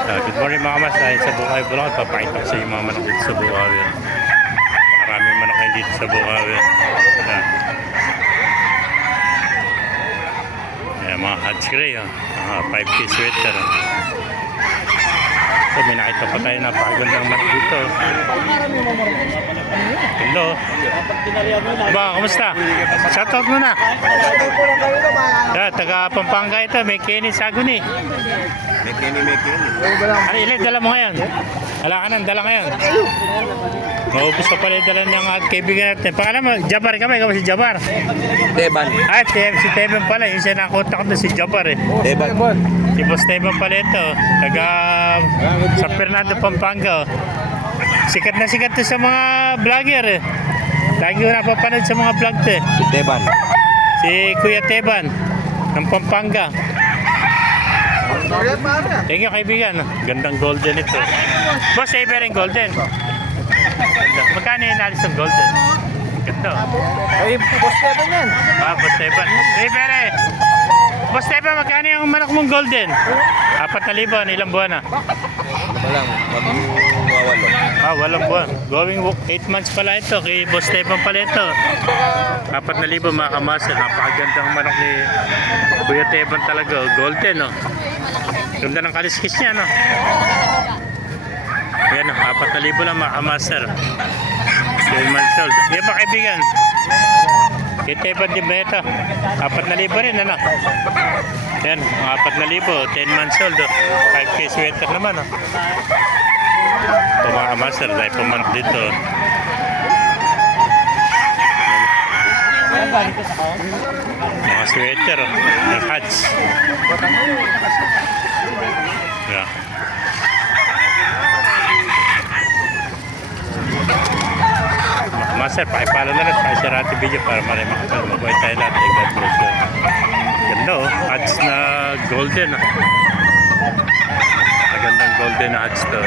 Good morning mga mas, dahil sa Bukawi Bulacan, papakita ko sa inyo mga manok dito sa Bukawi. Maraming manok ngayon dito sa Bukawi. Ayan, mga Hutch Gray, 5K sweater. So, may nakita pa tayo na napakagandang manok dito. Hello. Ba, kumusta? Shoutout mo na. Taga Pampanga ito, may Kenny Saguni. May Kenny. Ano ilan dala mo ngayon? Wala ka nang dala ngayon. Maubos ka pala yung dala ng kaibigan natin. Pangalan mo, Jabar kami. Ikaw si Jabar. Teban. Ah, si Teban pala. Yung siya nakakontak na si Jabar eh. Teban. Si Boss Teban pala ito. Taga San Fernando, Pampanga. Sikat na sikat to sa mga vlogger eh. Lagi ko napapanood sa mga vlog to eh. Si Teban. Si Kuya Teban ng Pampanga. Thank you kaibigan. Gandang golden ito. Boss, saber yung golden. Ganda. Magkano yung inalis ng golden? Ganda. Ay, Boss Teban yan. Boss Teban. Saber eh. Boss Teban, magkano yung manok mong golden? 4,000. Ilang buwan na? Walang, mag-wawalo. 8 buwan. Going 8 months pala ito. Kay Boss Teban pala ito. 4,000 mga kamasa. Napakagandang manok ni Kuya Teban talaga. Golden, no? Ganda ng kaliskis niya, no? Yan, 4,000 lang mga kamaster. 12 months old. Yan ba kaibigan? Kay Teban din ba ito? 4,000 rin, ano? Yan, 4,000. 10 months old, 5K sweater naman, no? Ito mga kamaster, dahil pumanok dito. Mga sweater, yung hats. Yeah. Master, pakipalo na rin, pakishare natin video para maraming makapal. Mabuhay tayo lahat. God bless you. Ganda oh, hats na golden. Magandang golden na hats to.